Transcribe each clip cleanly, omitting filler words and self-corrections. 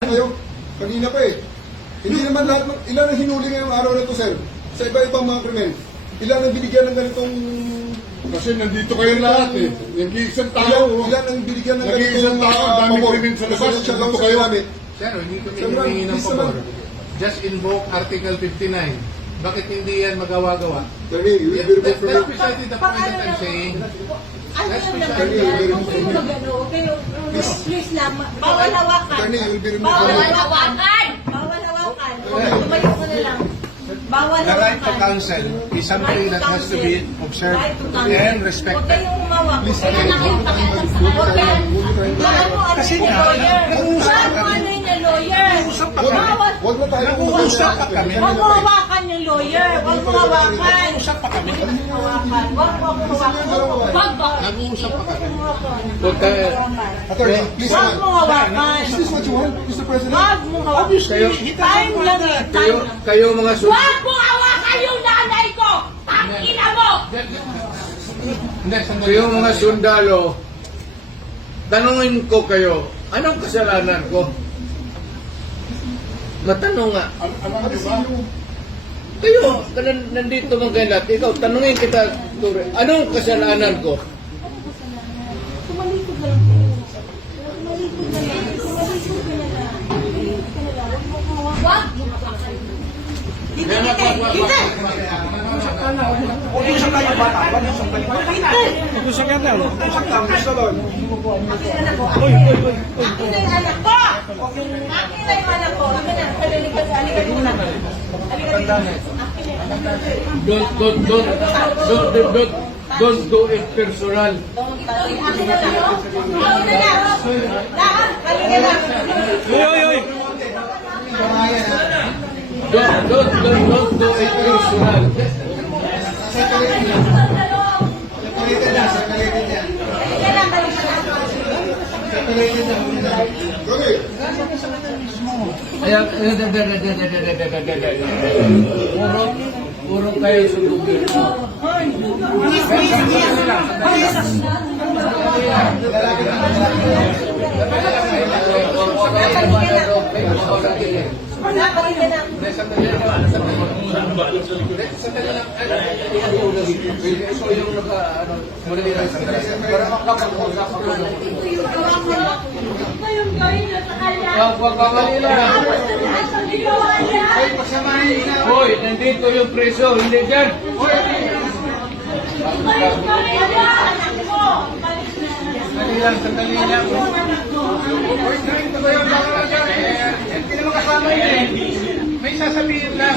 Kayo, kanina pa eh. Hindi naman lahat, ilan ang hinuli ngayong araw na ito, sir? Sa iba-ibang mga krimen. Ilan ang binigyan ng ganitong... Kasi nandito kayo lahat eh. Nag-iisang tao. Ilan ang binigyan ng Nag-iisang tao, ang daming krimen sa labas. Siya lang sa namin. Sir, hindi kami Sir, humingi ng please pabor. naman. Just invoke Article 59. Bakit hindi yan magawa-gawa? Attorney, you will be removed from That's your... precisely the point that I'm saying. Ano That's yung precisely naman the yan? point Kung sino magano, kayo, please lang, bawal hawakan. Attorney, you will be removed from Bawal your... hawakan! Bawal hawakan. Tumayo ko na lang. Bawal The right to hawakan. counsel is something that has to be observed Right to counsel. and Huwag respected. kayong umawak. Please, Huwag kayong pakialam sa Huwag kanila. tayo- Bawal mo ano yung lawyer. Bawal mo ano yung lawyer. Bawal. Huwag na tayo Nag-uusap pa kami. Huwag mo hawakan yung lawyer. Huwag mo hawakan. Usap pa kami. Hawakan. Huwag mo ako hawakan. Huwag ba? Nag-uusap pa kami. Attorney, please Huwag mo naman. hawakan. Is this what you want, Mr. President? Huwag mo hawakan. Time lang eh. Time lang. Kayo mga Huwag mo hawakan yung nanay ko! Tangina mo! Kayo mga sundalo, tanungin ko kayo, anong kasalanan ko? Matanong nga. Kayo, nandito mga kayo lahat, ikaw, tanungin kita, Ture, anong kasalanan ko? Tumalikod na lang. Tumalikod na lang. Tumalikod ka na lang. Tumalikod ka na lang. Huwag mo hawakan. Huwag mo hawakan. Hindi! Mag-usap tayo bata. Mag-usap tayo bata. Mag-usap yan daw. Mag-usap tayo. Gusto doon. Akin na po. Akin na yung anak ko! Akin na yung anak ko. Akin na. Halika muna. Halika dito. Akin na yung anak ko. Don't do it personal. Akin na lang. Akin na lang. Lahat. Halika na. Don't do it personal. Kaya, puro kayo sundugin. Hoy, nandito yung preso, hindi dyan. Sandali lang. Hindi naman kasama yun eh. May sasabihin lang.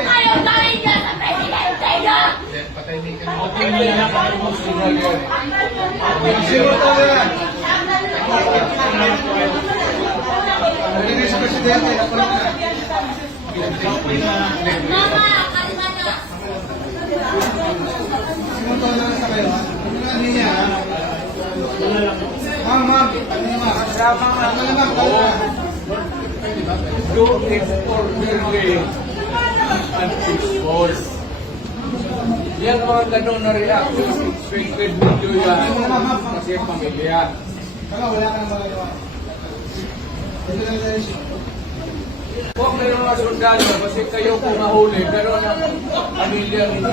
Ayaw dahil niya sa presidente niya! Mama, kalma na! Do it orderly and peaceful. Yan mga ganun na reaction. Expected video yan. Kasi pamilya. Huwag na yung mga sundalo kasi kayo kung mahuli pero ang pamilya ninyo.